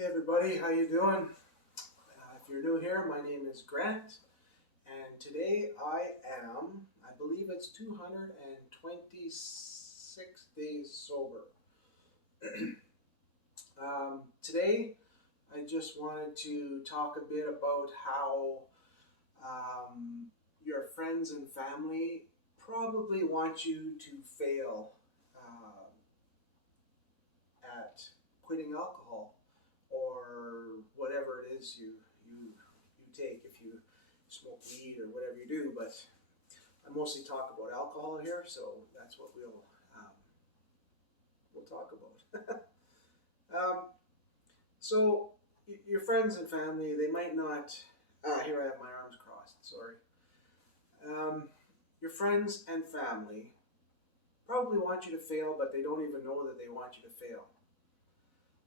Hey everybody, how you doing? If you're new here, my name is Grant, and today I believe it's 226 days sober. Today, I just wanted to talk a bit about how um, your friends and family probably want you to fail at quitting alcohol or whatever it is you take if you smoke weed or whatever you do. But I mostly talk about alcohol here, so that's what we'll talk about. um, so your friends and family, they might not. Here I have my arms crossed. Sorry. Um, your friends and family probably want you to fail, but they don't even know that they want you to fail.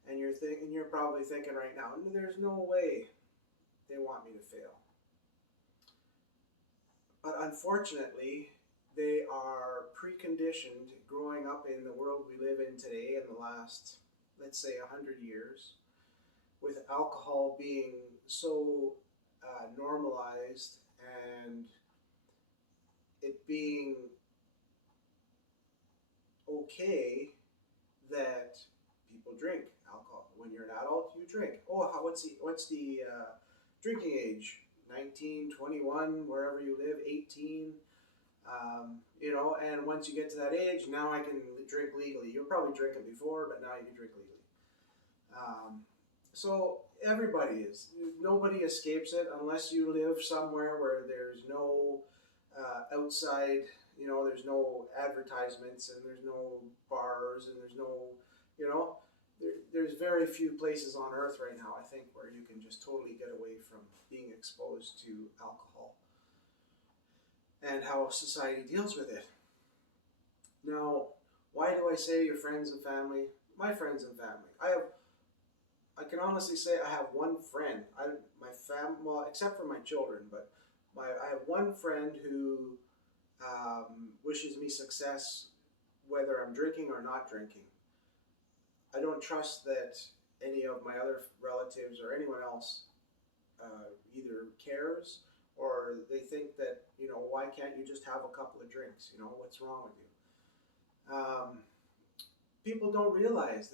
And you're probably thinking right now, there's no way they want me to fail. But unfortunately, they are preconditioned growing up in the world we live in today in the last, let's say, 100 years, with alcohol being so normalized and it being okay that people drink alcohol. When you're an adult, you drink. Oh, what's the drinking age? 19, 21, wherever you live, 18. And once you get to that age, now I can drink legally. You're probably drinking before, but now you can drink legally. Um, so everybody is. Nobody escapes it unless you live somewhere where there's no outside. There's no advertisements and there's no bars and there's no, you know, there's very few places on earth right now, I think, where you can just totally get away from being exposed to alcohol and how society deals with it. Now, why do I say your friends and family? My friends and family. I can honestly say I have one friend. Well, except for my children, but I have one friend who wishes me success whether I'm drinking or not drinking. I don't trust that any of my other relatives or anyone else either cares or they think that, why can't you just have a couple of drinks? What's wrong with you? People don't realize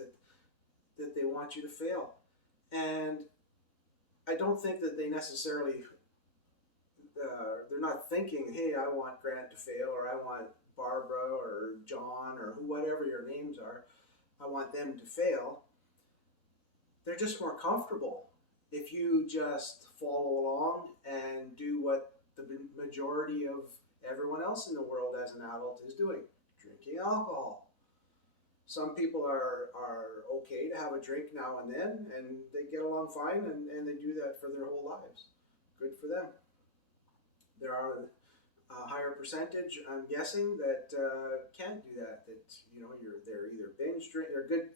that they want you to fail. And I don't think that they necessarily, they're not thinking, hey, I want Grant to fail, or I want Barbara or John or whatever your names are, I want them to fail. They're just more comfortable if you just follow along and do what the majority of everyone else in the world as an adult is doing, drinking alcohol. Some people are okay to have a drink now and then, and they get along fine, and they do that for their whole lives. Good for them. There are a higher percentage, I'm guessing, that can't do that. That they're either binge drink. They're good.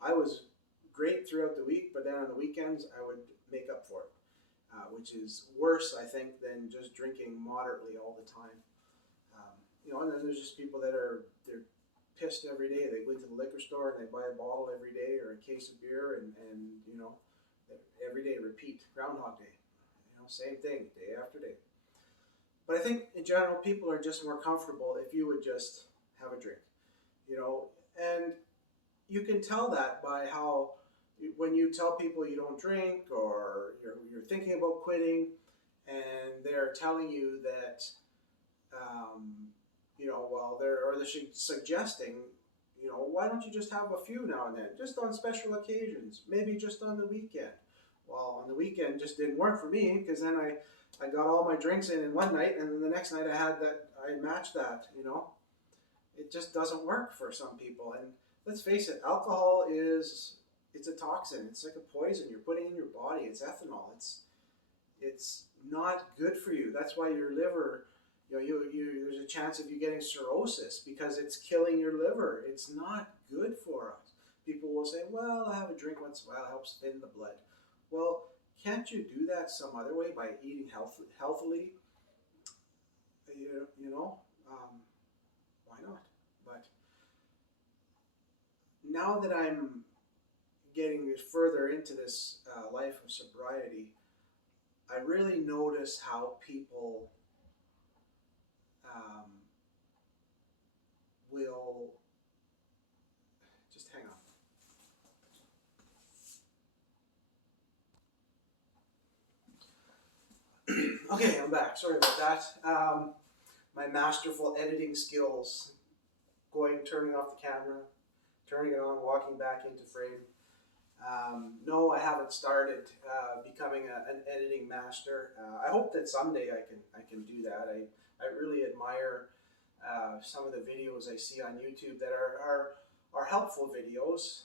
I was great throughout the week, but then on the weekends I would make up for it, which is worse, I think, than just drinking moderately all the time. And then there's just people that they're pissed every day. They go to the liquor store and they buy a bottle every day or a case of beer, and every day repeat Groundhog Day. Same thing day after day. But I think in general, people are just more comfortable if you would just have a drink, and you can tell that by how when you tell people you don't drink or you're thinking about quitting, and they're telling you that, they're suggesting, why don't you just have a few now and then, just on special occasions, maybe just on the weekend. Well, on the weekend just didn't work for me because then I got all my drinks in one night, and then the next night I matched that. It just doesn't work for some people. And let's face it, alcohol it's a toxin. It's like a poison you're putting in your body. It's ethanol. It's not good for you. That's why your liver, there's a chance of you getting cirrhosis because it's killing your liver. It's not good for us. People will say, well, I have a drink once in a while, it helps thin the blood. Well, can't you do that some other way by eating healthily? Why not? But now that I'm getting further into this life of sobriety, I really notice how people um, will just hang on. Okay, I'm back. Sorry about that. My masterful editing skills, turning off the camera, turning it on, walking back into frame. No, I haven't started becoming an editing master. I hope that someday I can do that. I really admire some of the videos I see on YouTube that are helpful videos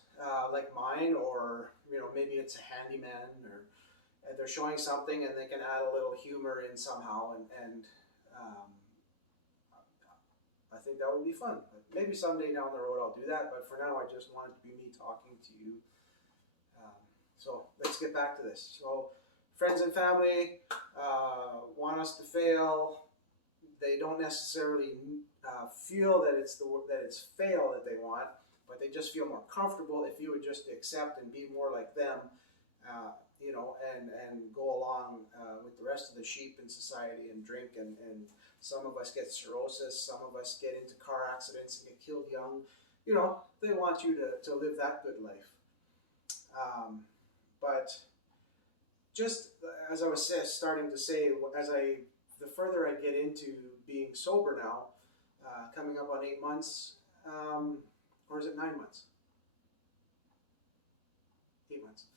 like mine, or maybe it's a handyman, or they're showing something and they can add a little humor in somehow, and um, I think that would be fun. But maybe someday down the road I'll do that. But for now, I just want it to be me talking to you. So let's get back to this. So friends and family want us to fail. They don't necessarily feel that it's fail that they want, but they just feel more comfortable if you would just accept and be more like them, and go along with the rest of the sheep in society and drink. And some of us get cirrhosis, some of us get into car accidents and get killed young. They want you to live that good life. But just as I was starting to say, the further I get into being sober now, coming up on 8 months, or is it 9 months? 8 months.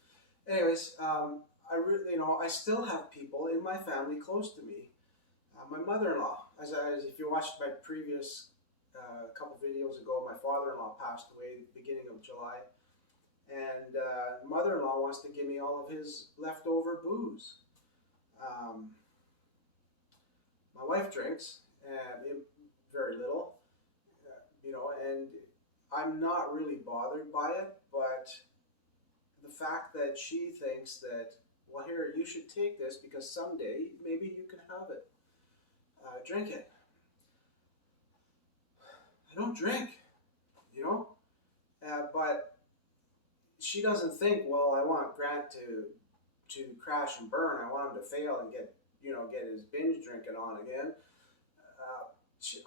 Anyways, I still have people in my family close to me. My mother-in-law, if you watched my previous couple videos ago, my father-in-law passed away at the beginning of July. And mother-in-law wants to give me all of his leftover booze. My wife drinks, very little, and I'm not really bothered by it, but the fact that she thinks that, well, here, you should take this because someday maybe you can have it. Drink it. I don't drink, but she doesn't think, well, I want Grant to crash and burn. I want him to fail and get his binge drinking on again.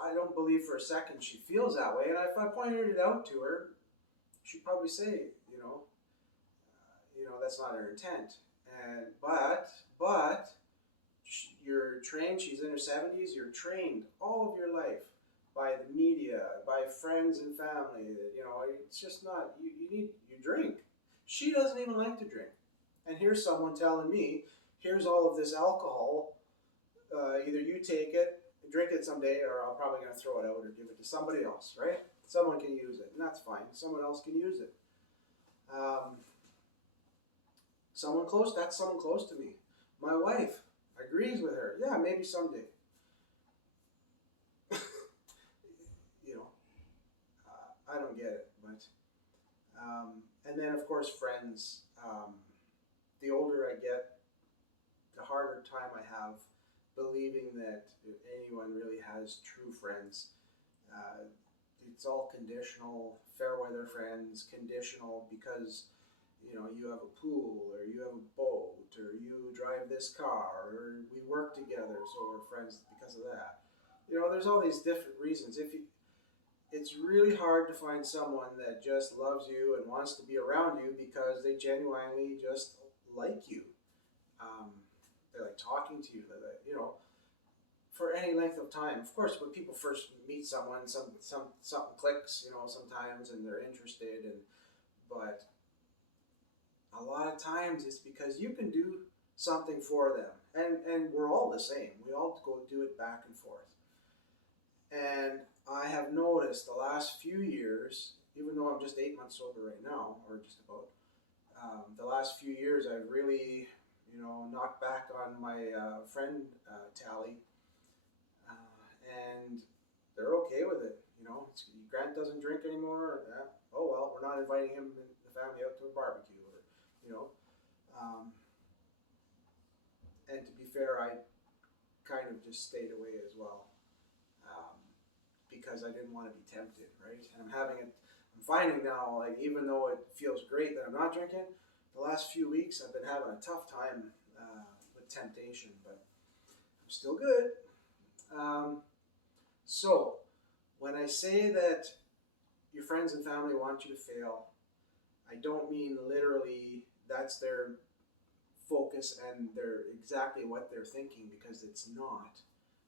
I don't believe for a second she feels that way. And if I pointed it out to her, she'd probably say, that's not her intent. But you're trained. She's in her 70s. You're trained all of your life by the media, by friends and family. That it's just not. You drink. She doesn't even like to drink. And here's someone telling me, here's all of this alcohol. Either you take it, drink it someday, or I'm probably going to throw it out or give it to somebody else, right? Someone can use it, and that's fine. Someone else can use it. That's someone close to me. My wife agrees with her. Yeah, maybe someday. I don't get it, but and then of course friends. The older I get, the harder time I have believing that anyone really has true friends. It's all conditional. Fair weather friends, conditional because you have a pool, or you have a boat, or you drive this car, or we work together, so we're friends because of that. There's all these different reasons. It's really hard to find someone that just loves you and wants to be around you because they genuinely just like you. They like talking to you. For any length of time. Of course, when people first meet someone, something clicks, sometimes, and they're interested. But a lot of times it's because you can do something for them, and we're all the same. We all go do it back and forth. And I have noticed the last few years, even though I'm just 8 months sober right now, or just about, the last few years I've really, knocked back on my friend tally, and they're okay with it. Grant doesn't drink anymore. Oh well, we're not inviting him and the family out to a barbecue, And to be fair, I kind of just stayed away as well. Because I didn't want to be tempted, right? And I'm I'm finding now, like, even though it feels great that I'm not drinking, the last few weeks I've been having a tough time with temptation, but I'm still good. So when I say that your friends and family want you to fail, I don't mean literally that's their focus and they're exactly what they're thinking, because it's not.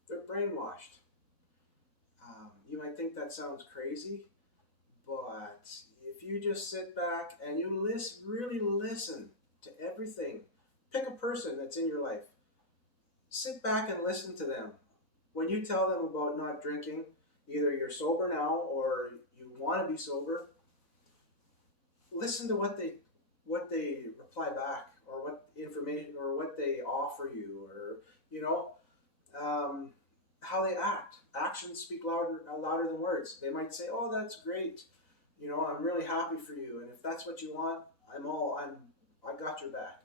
They're brainwashed. You might think that sounds crazy, but if you just sit back and you really listen to everything, pick a person that's in your life, sit back and listen to them. When you tell them about not drinking, either you're sober now or you want to be sober, listen to what they reply back, or what information, or what they offer you, or how they act. Actions speak louder than words. They might say, "Oh, that's great. I'm really happy for you, and if that's what you want, I got your back."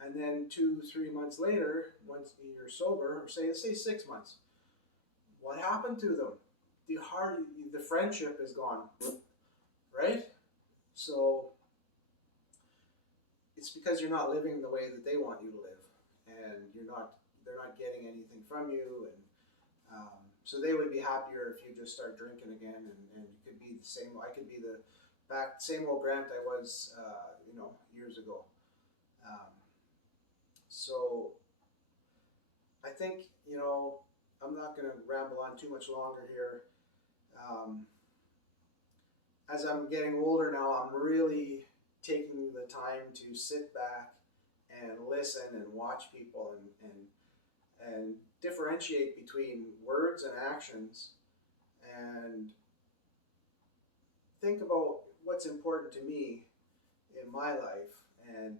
And then 2-3 months later, once you're sober, or say 6 months, what happened to them? The friendship is gone, right? So it's because you're not living the way that they want you to live, and they're not getting anything from you, and so they would be happier if you just start drinking again, and you could be the same. I could be the same old Grant I was, years ago. So I think, I'm not going to ramble on too much longer here. As I'm getting older now, I'm really taking the time to sit back and listen and watch people, and differentiate between words and actions, and think about what's important to me in my life, and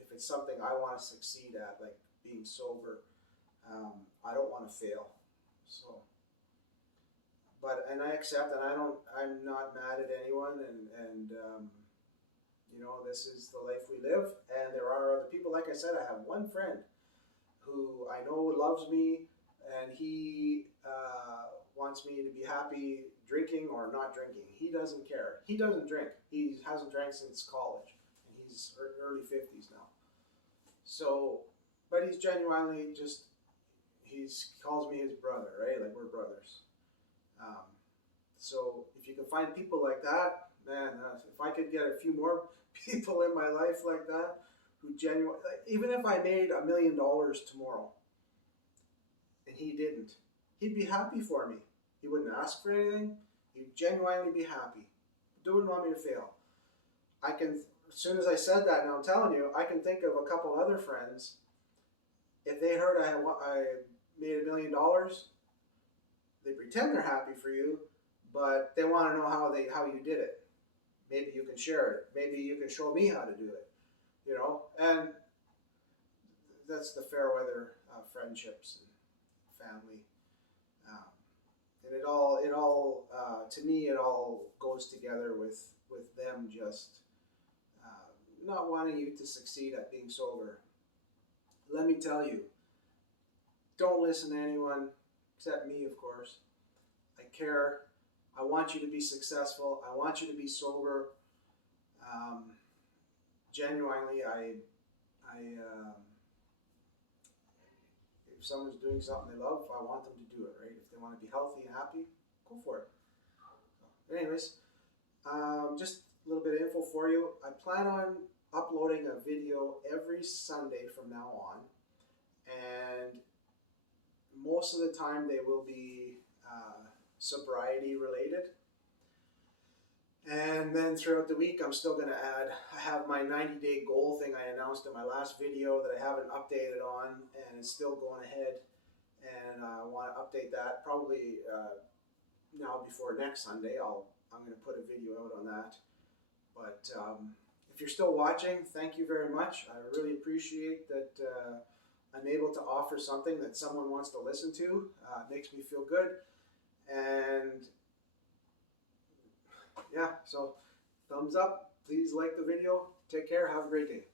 if it's something I want to succeed at, like being sober, I don't want to fail. So, and I accept, and I'm not mad at anyone, and this is the life we live, and there are other people. Like I said, I have one friend who I know loves me, and he wants me to be happy drinking or not drinking. He doesn't care. He doesn't drink. He hasn't drank since college, and he's early 50s now. So, but he's genuinely he calls me his brother, right? Like, we're brothers. So if you can find people like that, man, if I could get a few more people in my life like that, who genuinely, even if I made $1 million tomorrow, and he didn't, he'd be happy for me. He wouldn't ask for anything. He'd genuinely be happy. He wouldn't want me to fail. As soon as I said that, now I'm telling you, I can think of a couple other friends. If they heard I made $1 million, they pretend they're happy for you, but they want to know how you did it. Maybe you can share it. Maybe you can show me how to do it. And that's the fair weather friendships and family. And it all to me, it all goes together with them just not wanting you to succeed at being sober. Let me tell you, don't listen to anyone except me, of course. I care. I want you to be successful. I want you to be sober. Genuinely, if someone's doing something they love, I want them to do it, right? If they want to be healthy and happy, go for it. But anyways, just a little bit of info for you. I plan on uploading a video every Sunday from now on, and most of the time they will be sobriety related. And then throughout the week, I'm still going to I have my 90-day goal thing I announced in my last video that I haven't updated on, and it's still going ahead. And I want to update that probably now before next Sunday. I'm going to put a video out on that. But if you're still watching, thank you very much. I really appreciate that I'm able to offer something that someone wants to listen to. It makes me feel good. And yeah, so thumbs up. Please like the video. Take care. Have a great day.